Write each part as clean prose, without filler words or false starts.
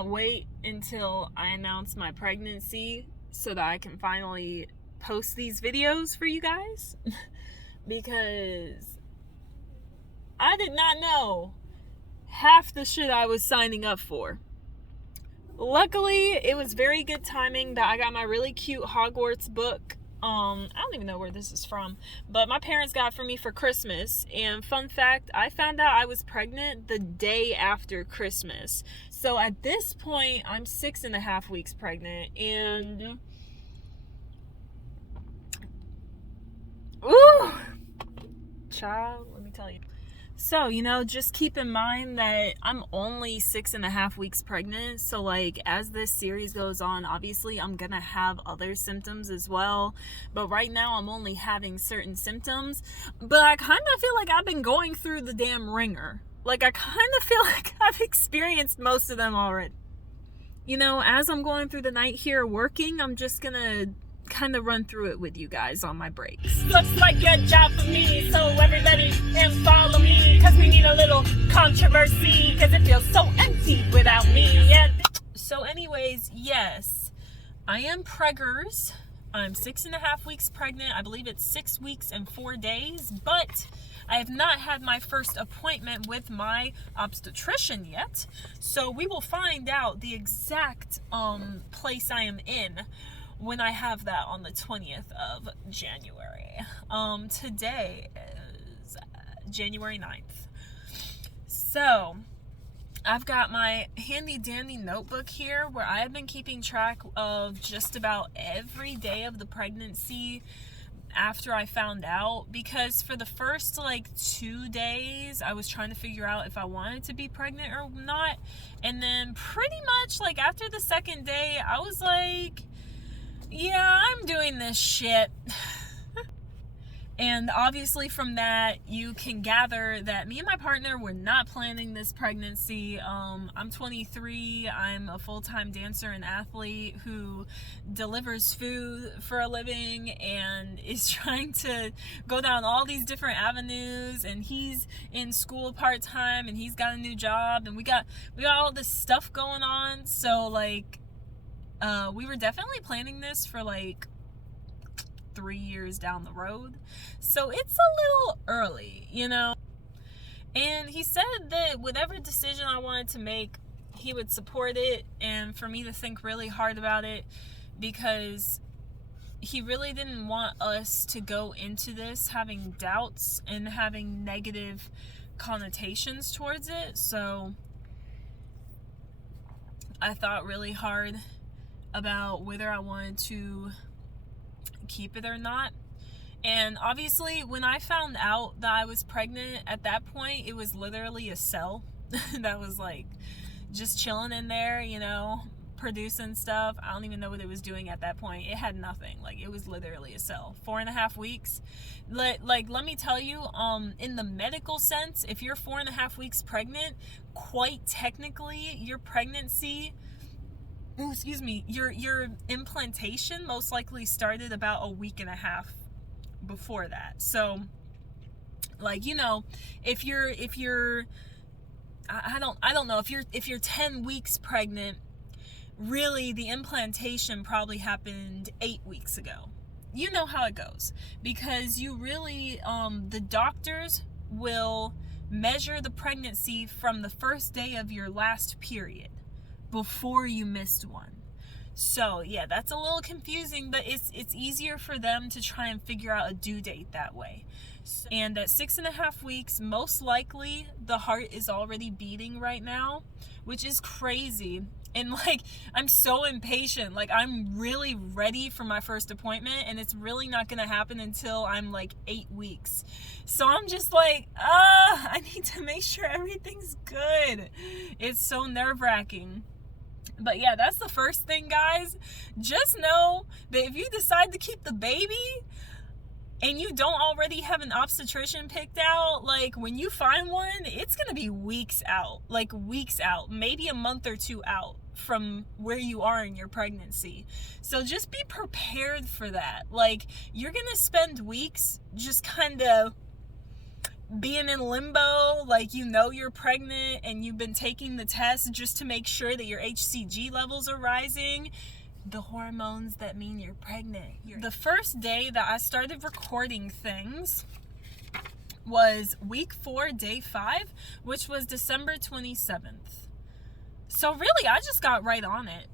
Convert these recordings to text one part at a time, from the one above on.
cannot wait until I announce my pregnancy so that I can finally post these videos for you guys. Because I did not know half the shit I was signing up for. Luckily, it was very good timing that I got my really cute Hogwarts book. I don't even know where this is from, but my parents got it for me for Christmas. And fun fact, I found out I was pregnant the day after Christmas. So at this point, I'm 6.5 weeks pregnant, and ooh, child, let me tell you. So, just keep in mind that I'm only 6.5 weeks pregnant. So, as this series goes on, obviously I'm going to have other symptoms as well. But right now I'm only having certain symptoms. But I kind of feel like I've been going through the damn ringer. I kind of feel like I've experienced most of them already. As I'm going through the night here working, I'm just going to kind of run through it with you guys on my breaks. Looks like a job for me, so everybody and follow me, because we need a little controversy, because it feels so empty without me. Yeah. So anyways, yes, I am preggers. I'm 6.5 weeks pregnant. I believe it's 6 weeks and 4 days, but I have not had my first appointment with my obstetrician yet. So we will find out the exact place I am in when I have that on the 20th of January. Today is January 9th. So I've got my handy dandy notebook here where I have been keeping track of just about every day of the pregnancy after I found out, because for the first 2 days I was trying to figure out if I wanted to be pregnant or not. And then pretty much after the second day I was like, yeah, I'm doing this shit. And obviously from that, you can gather that me and my partner were not planning this pregnancy. I'm 23. I'm a full-time dancer and athlete who delivers food for a living and is trying to go down all these different avenues. And he's in school part-time and he's got a new job. And we got all this stuff going on. So we were definitely planning this for 3 years down the road. So it's a little early, And he said that whatever decision I wanted to make, he would support it, and for me to think really hard about it, because he really didn't want us to go into this having doubts and having negative connotations towards it. So I thought really hard about whether I wanted to keep it or not. And obviously when I found out that I was pregnant, at that point it was literally a cell that was just chilling in there, producing stuff. I don't even know what it was doing at that point. It had nothing. It was literally a cell. 4.5 weeks. Let me tell you, in the medical sense, if you're 4.5 weeks pregnant, quite technically your pregnancy, your implantation most likely started about a week and a half before that. So if you're I don't know, if you're 10 weeks pregnant, really the implantation probably happened 8 weeks ago. You know how it goes, because you really the doctors will measure the pregnancy from the first day of your last period, before you missed one. So yeah, that's a little confusing, but it's easier for them to try and figure out a due date that way. And at 6.5 weeks, most likely the heart is already beating right now, which is crazy. And I'm so impatient. I'm really ready for my first appointment, and it's really not gonna happen until I'm 8 weeks. So I'm just I need to make sure everything's good. It's so nerve-wracking. But yeah, that's the first thing, guys. Just know that if you decide to keep the baby and you don't already have an obstetrician picked out, when you find one, it's gonna be weeks out, maybe a month or 2 out from where you are in your pregnancy. So just be prepared for that. You're gonna spend weeks just kind of being in limbo, like you know you're pregnant and you've been taking the test just to make sure that your HCG levels are rising. The hormones that mean you're pregnant. The first day that I started recording things was week 4, day 5, which was December 27th. So really, I just got right on it.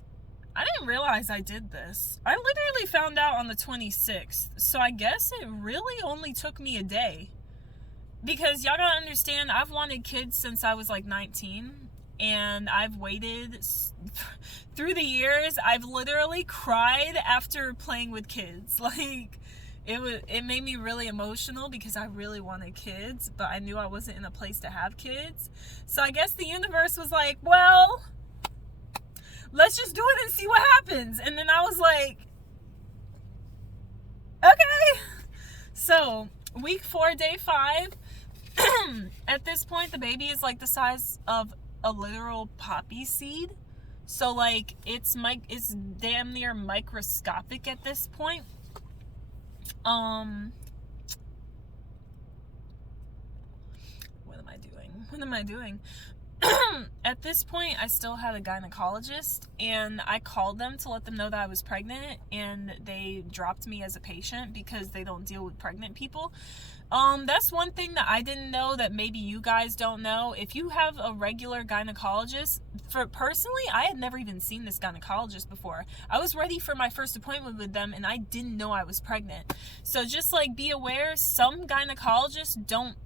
I didn't realize I did this. I literally found out on the 26th. So I guess it really only took me a day. Because y'all gotta understand, I've wanted kids since I was like 19. And I've waited through the years. I've literally cried after playing with kids. Like, it made me really emotional because I really wanted kids, but I knew I wasn't in a place to have kids. So I guess the universe was like, well, let's just do it and see what happens. And then I was like, okay. So week 4, day 5, at this point, the baby is like the size of a literal poppy seed. So like it's damn near microscopic at this point. What am I doing? At this point, I still had a gynecologist, and I called them to let them know that I was pregnant, and they dropped me as a patient because they don't deal with pregnant people. That's one thing that I didn't know that maybe you guys don't know. If you have a regular gynecologist, personally, I had never even seen this gynecologist before. I was ready for my first appointment with them, and I didn't know I was pregnant. So just like be aware, some gynecologists don't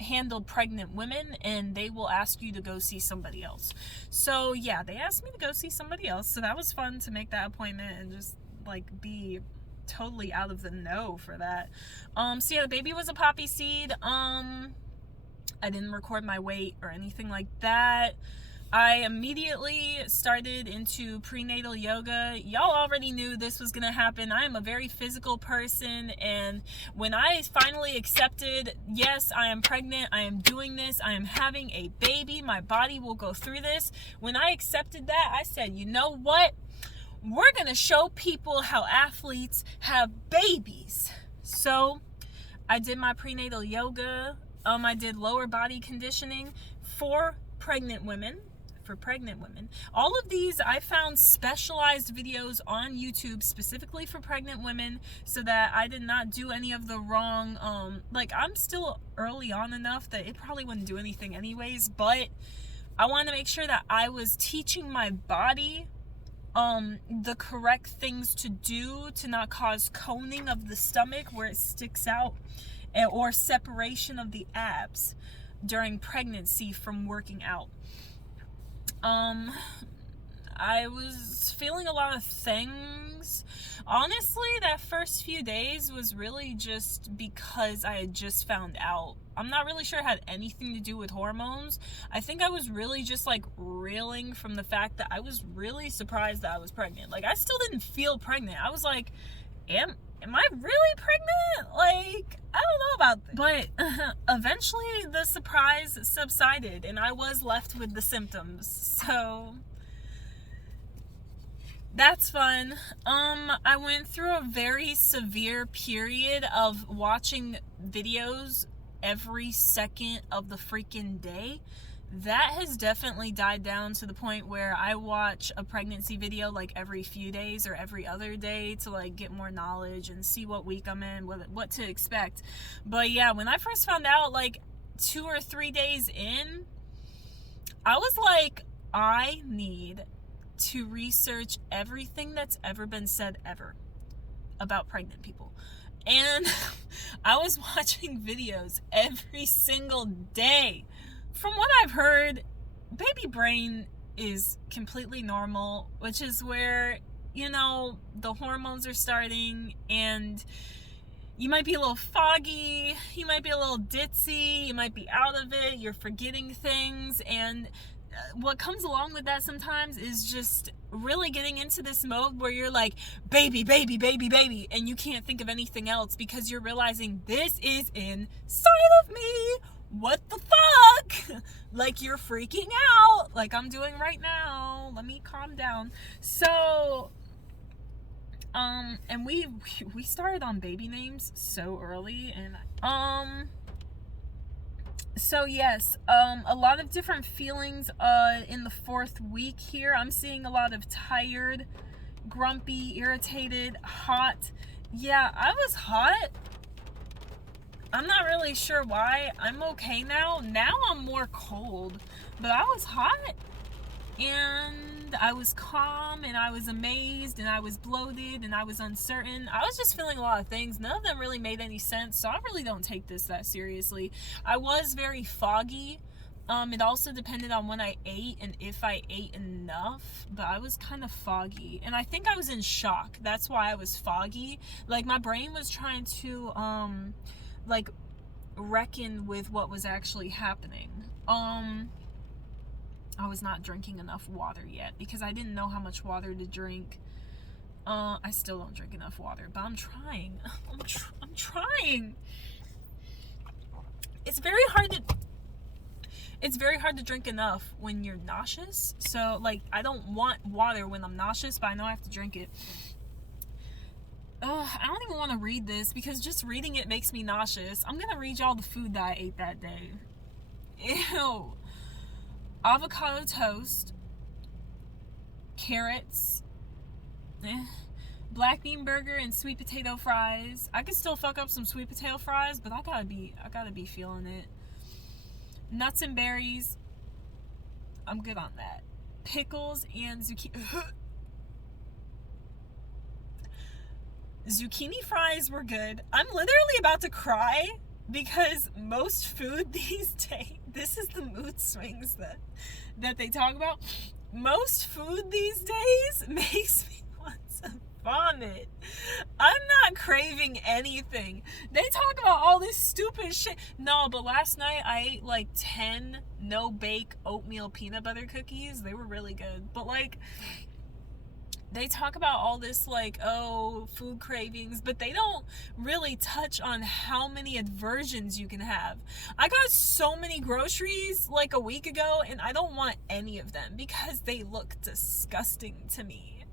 handle pregnant women, and they will ask you to go see somebody else. So yeah, they asked me to go see somebody else, so that was fun to make that appointment and just like be totally out of the know for that. So yeah, the baby was a poppy seed. I didn't record my weight or anything like that. I immediately started into prenatal yoga. Y'all already knew this was gonna happen. I am a very physical person, and when I finally accepted, yes, I am pregnant, I am doing this, I am having a baby, my body will go through this. When I accepted that, I said, you know what? We're gonna show people how athletes have babies. So I did my prenatal yoga. I did lower body conditioning for pregnant women. All of these, I found specialized videos on YouTube specifically for pregnant women so that I did not do any of the wrong, like I'm still early on enough that it probably wouldn't do anything anyways, but I want to make sure that I was teaching my body the correct things to do to not cause coning of the stomach where it sticks out, or separation of the abs during pregnancy from working out. I was feeling a lot of things. Honestly, that first few days was really just because I had just found out. I'm not really sure it had anything to do with hormones. I think I was really just like reeling from the fact that I was really surprised that I was pregnant. Like, I still didn't feel pregnant. I was like, am I really pregnant? Like, I don't know about this. But eventually the surprise subsided and I was left with the symptoms. So that's fun. I went through a very severe period of watching videos every second of the freaking day. That has definitely died down to the point where I watch a pregnancy video like every few days or every other day to like get more knowledge and see what week I'm in, what to expect. But yeah, when I first found out, like 2 or 3 days in, I was like, I need to research everything that's ever been said ever about pregnant people. And I was watching videos every single day. From what I've heard, baby brain is completely normal, which is where, you know, the hormones are starting and you might be a little foggy, you might be a little ditzy, you might be out of it, you're forgetting things, and what comes along with that sometimes is just really getting into this mode where you're like, baby, baby, baby, baby, and you can't think of anything else because you're realizing this is inside of me. What the fuck? Like, you're freaking out like I'm doing right now. Let me calm down. So and we started on baby names so early, and So yes, a lot of different feelings in the 4th week here. I'm seeing a lot of tired, grumpy, irritated, hot. Yeah, I was hot. I'm not really sure why. I'm okay now. Now I'm more cold, but I was hot. And I was calm, and I was amazed, and I was bloated, and I was uncertain. I was just feeling a lot of things. None of them really made any sense, so I really don't take this that seriously. I was very foggy. It also depended on when I ate and if I ate enough, but I was kind of foggy. And I think I was in shock. That's why I was foggy. Like, my brain was trying to, like, reckon with what was actually happening. I was not drinking enough water yet because I didn't know how much water to drink. I still don't drink enough water, but I'm trying. I'm trying. It's very hard to drink enough when you're nauseous. So, like, I don't want water when I'm nauseous, but I know I have to drink it. I don't even want to read this because just reading it makes me nauseous. I'm gonna read y'all the food that I ate that day. Ew. Avocado toast, carrots, black bean burger, and sweet potato fries. I could still fuck up some sweet potato fries, but I gotta be feeling it. Nuts and berries, I'm good on that. Pickles and zucchini fries were good. I'm literally about to cry because most food these days, this is the mood swings that they talk about. Most food these days makes me want to vomit. I'm not craving anything. They talk about all this stupid shit. No, but last night I ate like 10 no-bake oatmeal peanut butter cookies. They were really good. But like, they talk about all this like, oh, food cravings, but they don't really touch on how many aversions you can have. I got so many groceries like a week ago, and I don't want any of them because they look disgusting to me.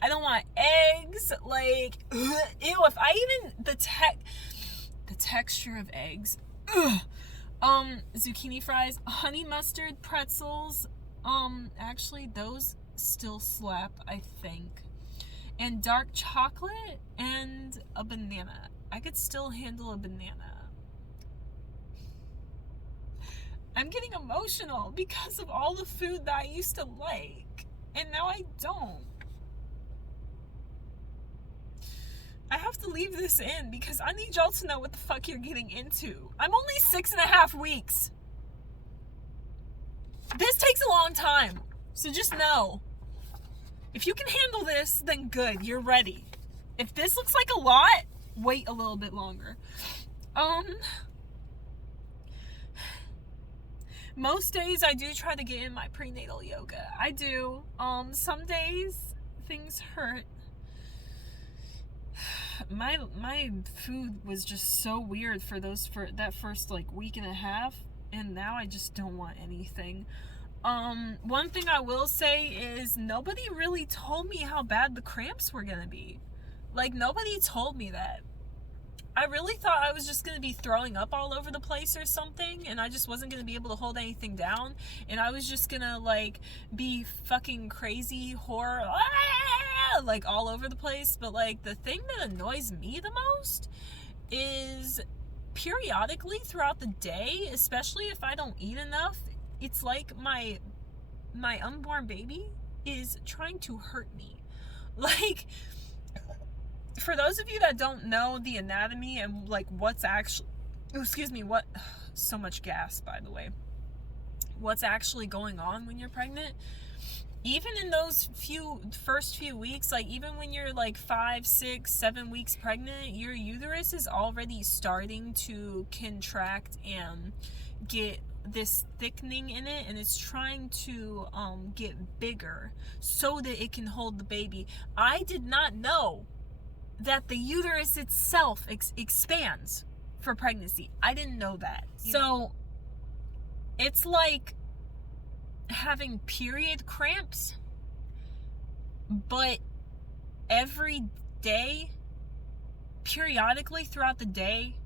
I don't want eggs, like, ew, if I even, the texture of eggs, zucchini fries, honey mustard pretzels, actually those still slap, I think, and dark chocolate and a banana. I could still handle a banana. I'm getting emotional because of all the food that I used to like, and now I don't. I have to leave this in because I need y'all to know what the fuck you're getting into. I'm only 6.5 weeks. This takes a long time, so just know. If you can handle this, then good, you're ready. If this looks like a lot, wait a little bit longer. Most days I do try to get in my prenatal yoga. I do. Some days things hurt. My food was just so weird for that first like week and a half, and now I just don't want anything. One thing I will say is nobody really told me how bad the cramps were gonna be. Like, nobody told me that. I really thought I was just gonna be throwing up all over the place or something, and I just wasn't gonna be able to hold anything down, and I was just gonna, like, be fucking crazy horror, like, all over the place. But, like, the thing that annoys me the most is periodically throughout the day, especially if I don't eat enough, it's like my unborn baby is trying to hurt me. Like, for those of you that don't know the anatomy and like what's actually, so much gas, by the way, what's actually going on when you're pregnant, even in those first few weeks, like even when you're like 5, 6, 7 weeks pregnant, your uterus is already starting to contract and get this thickening in it, and it's trying to get bigger so that it can hold the baby. I did not know that the uterus itself expands for pregnancy. I didn't know that. So it's like having period cramps, but every day, periodically throughout the day,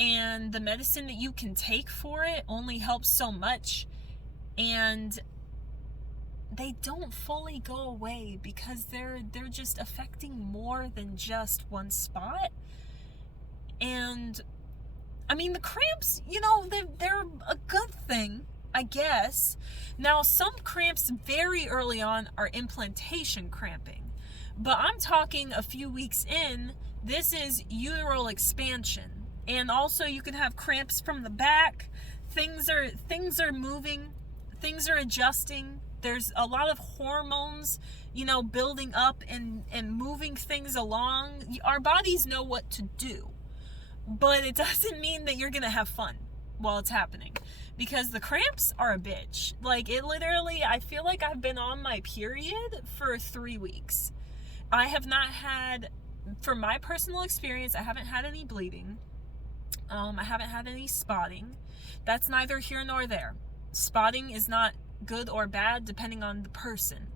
and the medicine that you can take for it only helps so much, and they don't fully go away because they're just affecting more than just one spot. And I mean, the cramps, you know, they're a good thing, I guess. Now, some cramps very early on are implantation cramping, but I'm talking a few weeks in, this is uteral expansion. And also you can have cramps from the back. Things are moving, things are adjusting. There's a lot of hormones, you know, building up and moving things along. Our bodies know what to do, but it doesn't mean that you're gonna have fun while it's happening, because the cramps are a bitch. Like, it literally, I feel like I've been on my period for 3 weeks. I have not had, from my personal experience, I haven't had any bleeding. I haven't had any spotting. That's neither here nor there. Spotting is not good or bad depending on the person.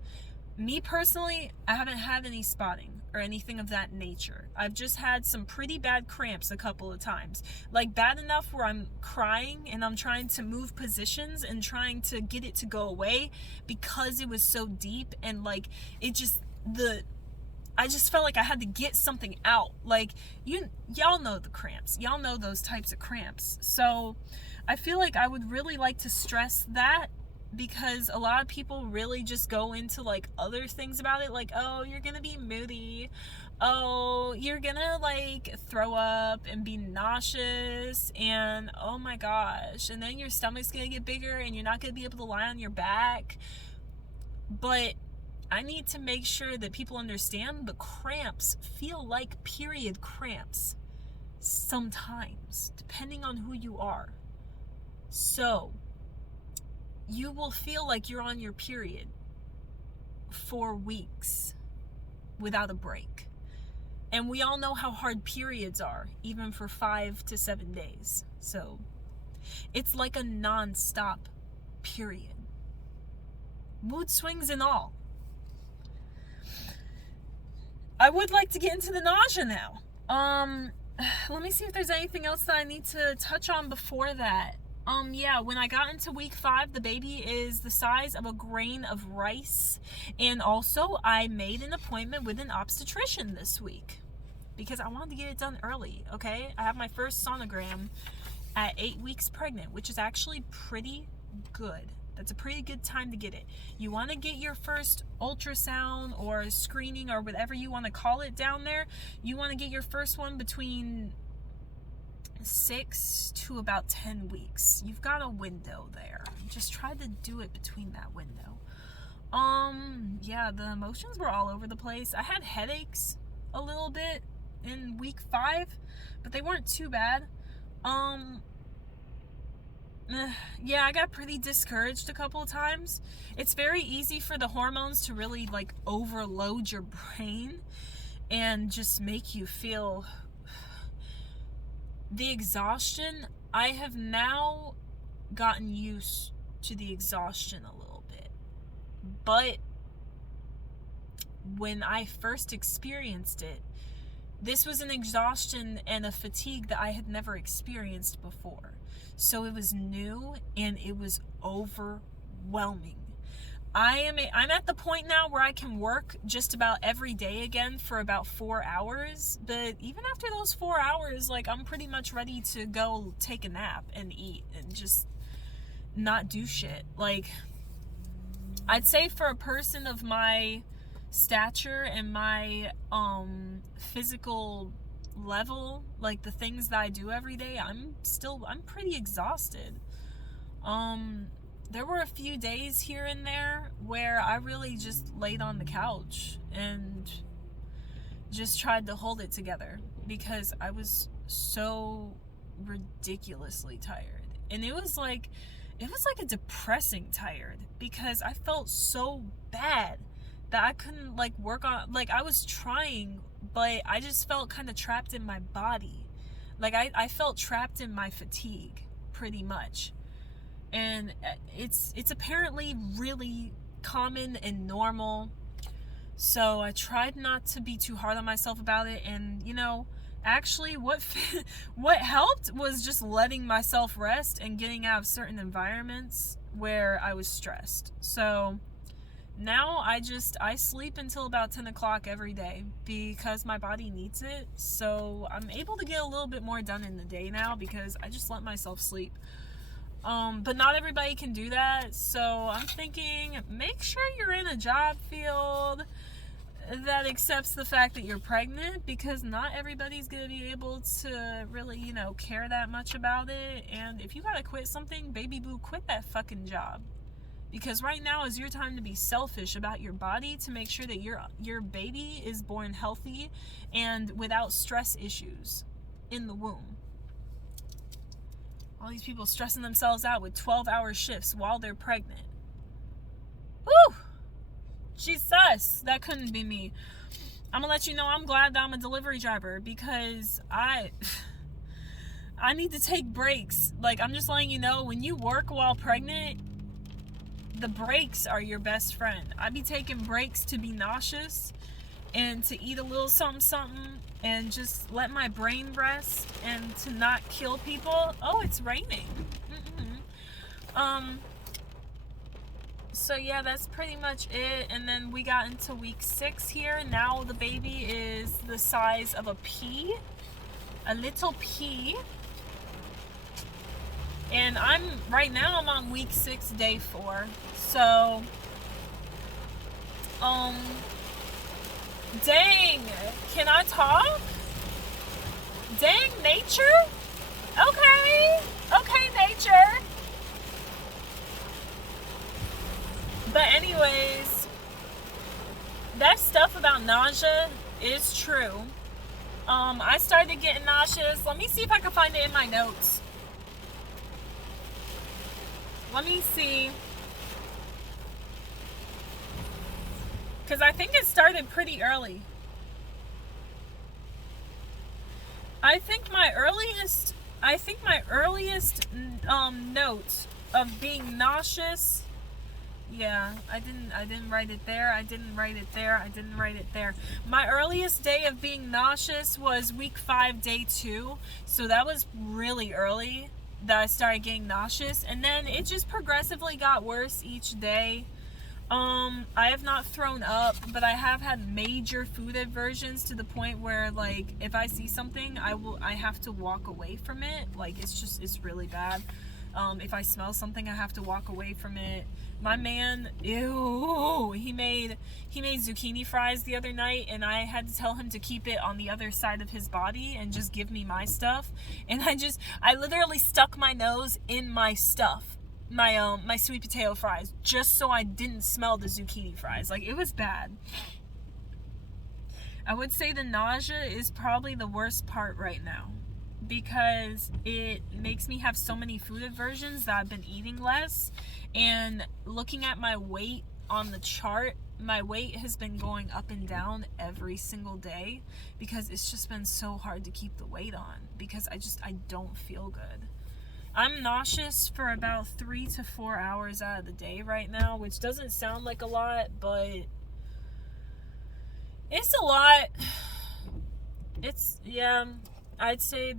Me personally, I haven't had any spotting or anything of that nature. I've just had some pretty bad cramps a couple of times. Like, bad enough where I'm crying and I'm trying to move positions and trying to get it to go away because it was so deep, and like, I just felt like I had to get something out. Like, y'all know the cramps. Y'all know those types of cramps. So I feel like I would really like to stress that, because a lot of people really just go into like other things about it, like, oh, you're gonna be moody, oh, you're gonna like throw up and be nauseous, and oh my gosh, and then your stomach's gonna get bigger and you're not gonna be able to lie on your back. But I need to make sure that people understand the cramps feel like period cramps sometimes, depending on who you are. So you will feel like you're on your period for weeks without a break. And we all know how hard periods are, even for 5 to 7 days. So it's like a non-stop period. Mood swings and all. I would like to get into the nausea now. Let me see if there's anything else that I need to touch on before that. Yeah, when I got into week 5, the baby is the size of a grain of rice. And also, I made an appointment with an obstetrician this week because I wanted to get it done early, okay? I have my first sonogram at 8 weeks pregnant, which is actually pretty good. That's a pretty good time to get it. You want to get your first ultrasound or screening or whatever you want to call it down there. You want to get your first one between 6 to about 10 weeks. You've got a window there. Just try to do it between that window. Yeah, the emotions were all over the place. I had headaches a little bit in week 5, but they weren't too bad. Yeah, I got pretty discouraged a couple of times. It's very easy for the hormones to really like overload your brain and just make you feel the exhaustion. I have now gotten used to the exhaustion a little bit, but when I first experienced it, this was an exhaustion and a fatigue that I had never experienced before. So it was new and it was overwhelming. I'm at the point now where I can work just about every day again for about 4 hours. But even after those 4 hours, like, I'm pretty much ready to go take a nap and eat and just not do shit. Like, I'd say for a person of my stature and my physical level, like the things that I do every day, I'm pretty exhausted. There were a few days here and there where I really just laid on the couch and just tried to hold it together because I was so ridiculously tired. And it was like a depressing tired because I felt so bad that I couldn't like work on, like, I was trying, but I just felt kind of trapped in my body. Like, I felt trapped in my fatigue pretty much. And it's apparently really common and normal. So I tried not to be too hard on myself about it. And, you know, actually what helped was just letting myself rest and getting out of certain environments where I was stressed. So now I sleep until about 10 o'clock every day because my body needs it. So I'm able to get a little bit more done in the day now because I just let myself sleep. But not everybody can do that. So I'm thinking, make sure you're in a job field that accepts the fact that you're pregnant, because not everybody's going to be able to really, care that much about it. And if you got to quit something, baby boo, quit that fucking job. Because right now is your time to be selfish about your body, to make sure that your baby is born healthy and without stress issues in the womb. All these people stressing themselves out with 12-hour shifts while they're pregnant. Woo! Jesus, that couldn't be me. I'm gonna let you know I'm glad that I'm a delivery driver, because I need to take breaks. Like, I'm just letting you know, when you work while pregnant, the breaks are your best friend. I be taking breaks to be nauseous and to eat a little something and just let my brain rest and to not kill people. Oh, it's raining. So yeah, that's pretty much it. And then we got into week 6 here. Now the baby is the size of a pea, a little pea. And right now I'm on week 6, day 4. So, dang, can I talk? Dang, nature? Okay, nature. But anyways, that stuff about nausea is true. I started getting nauseous. Let me see if I can find it in my notes. Let me see. Because I think it started pretty early. I think my earliest note of being nauseous. Yeah, I didn't write it there. I didn't write it there. My earliest day of being nauseous was week 5, day 2. So that was really early that I started getting nauseous, and then it just progressively got worse each day. I have not thrown up, but I have had major food aversions to the point where, like, if I see something, I have to walk away from it. Like, it's really bad. If I smell something, I have to walk away from it. My man, he made zucchini fries the other night, and I had to tell him to keep it on the other side of his body and just give me my stuff. And I literally stuck my nose in my stuff, my sweet potato fries, just so I didn't smell the zucchini fries. Like, it was bad. I would say the nausea is probably the worst part right now, because it makes me have so many food aversions that I've been eating less. And looking at my weight on the chart, my weight has been going up and down every single day, because it's just been so hard to keep the weight on, because I don't feel good. I'm nauseous for about 3 to 4 hours out of the day right now, which doesn't sound like a lot, but it's a lot. I'd say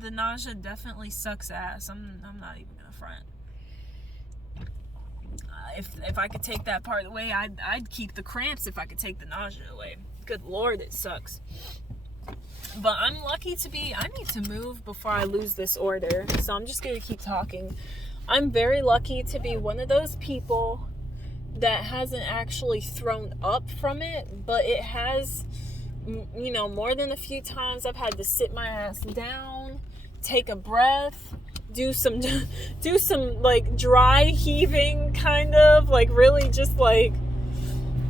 the nausea definitely sucks ass. I'm not even gonna front. If I could take that part away, I'd keep the cramps if I could take the nausea away. Good Lord, it sucks. But I'm lucky I need to move before I lose this order, so I'm just gonna keep talking. I'm very lucky to be one of those people that hasn't actually thrown up from it, but it has, more than a few times I've had to sit my ass down, take a breath, do some like dry heaving, kind of like, really just like,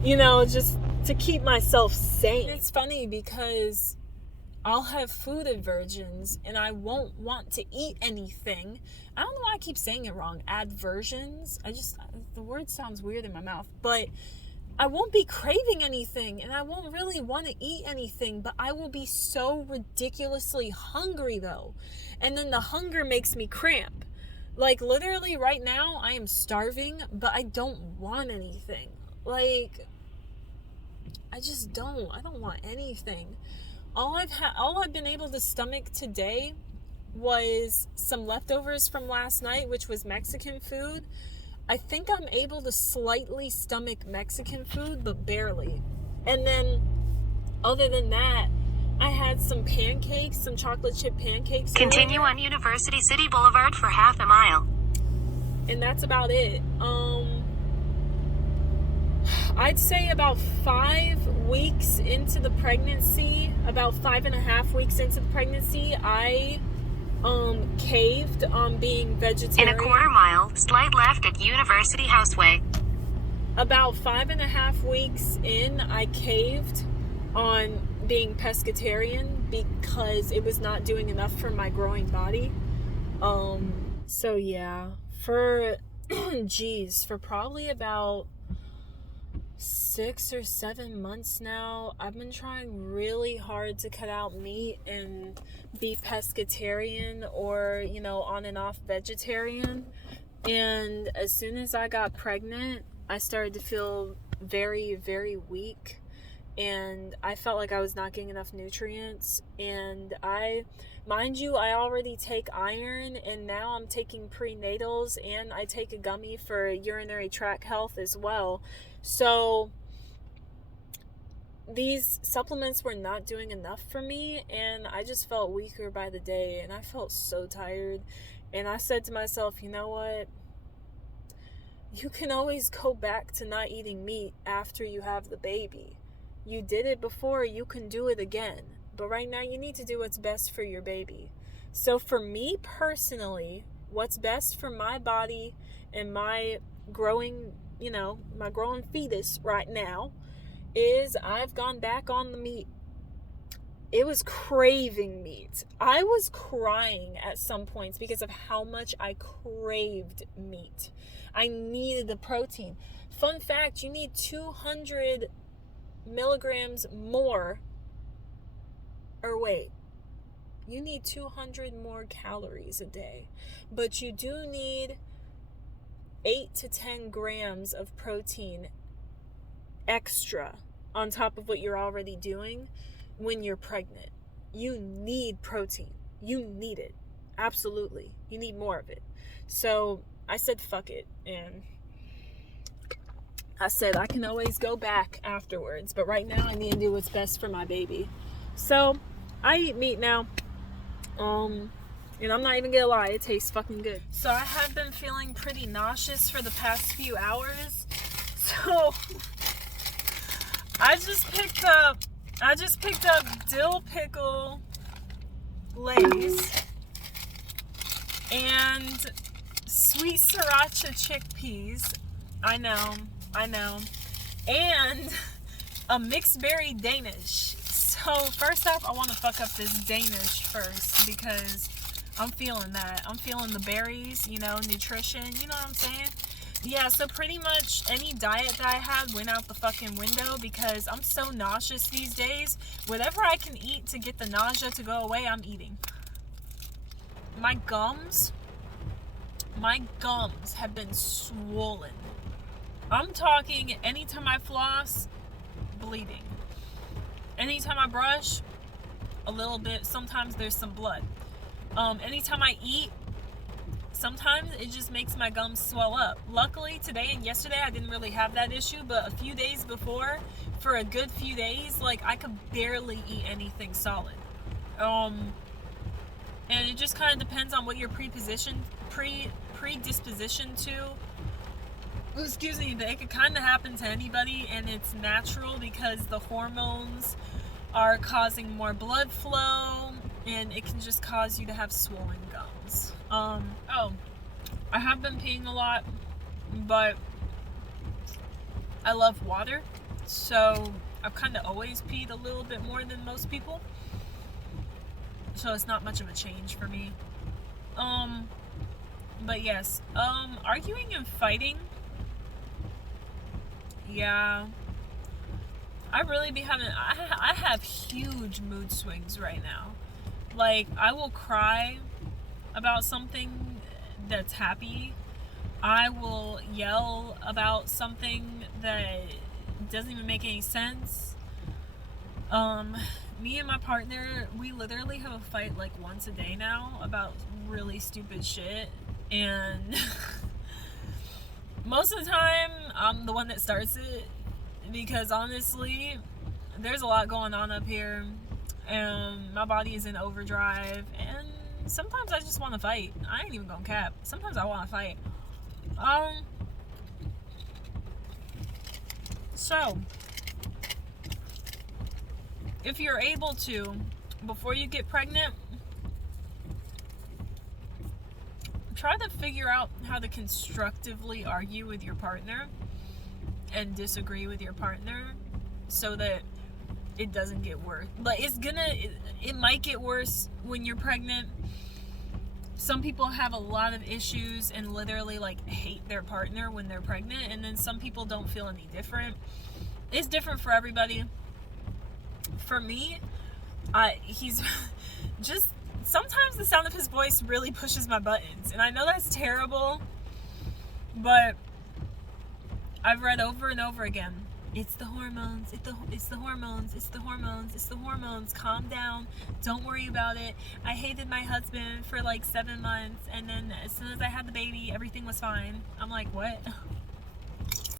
just to keep myself sane. It's funny because I'll have food aversions and I won't want to eat anything. I don't know why I keep saying it wrong. Adversions. The word sounds weird in my mouth, but I won't be craving anything and I won't really want to eat anything, but I will be so ridiculously hungry though. And then the hunger makes me cramp. Like, literally right now I am starving, but I don't want anything. Like, I don't want anything. all I've been able to stomach today was some leftovers from last night, which was Mexican food. I think I'm able to slightly stomach Mexican food, but barely. And then, other than that, I had some pancakes, some chocolate chip pancakes. Continue on University City Boulevard for half a mile. And that's about it. I'd say about 5 weeks into the pregnancy, about 5.5 weeks into the pregnancy, I caved on being vegetarian. In a quarter mile, slide left at University Houseway. About 5.5 weeks in, I caved on being pescatarian because it was not doing enough for my growing body. So yeah, for probably about 6 or 7 months now, I've been trying really hard to cut out meat and be pescatarian or, on and off vegetarian. And as soon as I got pregnant, I started to feel very, very weak. And I felt like I was not getting enough nutrients. And mind you, I already take iron, and now I'm taking prenatals, and I take a gummy for urinary tract health as well. So these supplements were not doing enough for me, and I just felt weaker by the day, and I felt so tired. And I said to myself, you know what? You can always go back to not eating meat after you have the baby. You did it before, you can do it again. But right now you need to do what's best for your baby. So for me personally, what's best for my body and my growing, my growing fetus right now is I've gone back on the meat. It was craving meat. I was crying at some points because of how much I craved meat. I needed the protein. Fun fact, you need 200 milligrams more, you need 200 more calories a day, but you do need 8 to 10 grams of protein extra on top of what you're already doing when you're pregnant. You need protein. You need it. Absolutely. You need more of it. So I said fuck it, and I said I can always go back afterwards, but right now I need to do what's best for my baby. So I eat meat now, and I'm not even gonna lie, it tastes fucking good. So I have been feeling pretty nauseous for the past few hours, so I just picked up dill pickle Lay's and sweet sriracha chickpeas. I know. And a mixed berry Danish. So first off, I want to fuck up this Danish first because I'm feeling that. I'm feeling the berries, nutrition, you know what I'm saying? Yeah, so pretty much any diet that I had went out the fucking window because I'm so nauseous these days. Whatever I can eat to get the nausea to go away, I'm eating. My gums have been swollen. I'm talking anytime I floss, bleeding. Anytime I brush, a little bit. Sometimes there's some blood. Anytime I eat, sometimes it just makes my gums swell up. Luckily, today and yesterday, I didn't really have that issue, but a few days before, for a good few days, I could barely eat anything solid. And it just kind of depends on what your predisposition to. Excuse me, but it could kind of happen to anybody, and it's natural because the hormones are causing more blood flow, and it can just cause you to have swollen gums. I have been peeing a lot, but I love water, so I've kind of always peed a little bit more than most people, so it's not much of a change for me. But yes, arguing and fighting, yeah, I really be having, I have huge mood swings right now. I will cry about something that's happy. I will yell about something that doesn't even make any sense. me and my partner, we literally have a fight like once a day now about really stupid shit. And most of the time, I'm the one that starts it. Because honestly, there's a lot going on up here. And my body is in overdrive. And sometimes I just want to fight. I ain't even gonna cap. Sometimes I want to fight. So, if you're able to, before you get pregnant, try to figure out how to constructively argue with your partner and disagree with your partner so that it doesn't get worse. But it might get worse when you're pregnant. Some people have a lot of issues and literally like hate their partner when they're pregnant, and then some people don't feel any different. It's different for everybody. For me, he's just, sometimes the sound of his voice really pushes my buttons, and I know that's terrible, but I've read over and over again, it's the hormones, it's the hormones, it's the hormones, it's the hormones, calm down, don't worry about it. I hated my husband for like 7 months, and then as soon as I had the baby, everything was fine. I'm like, what?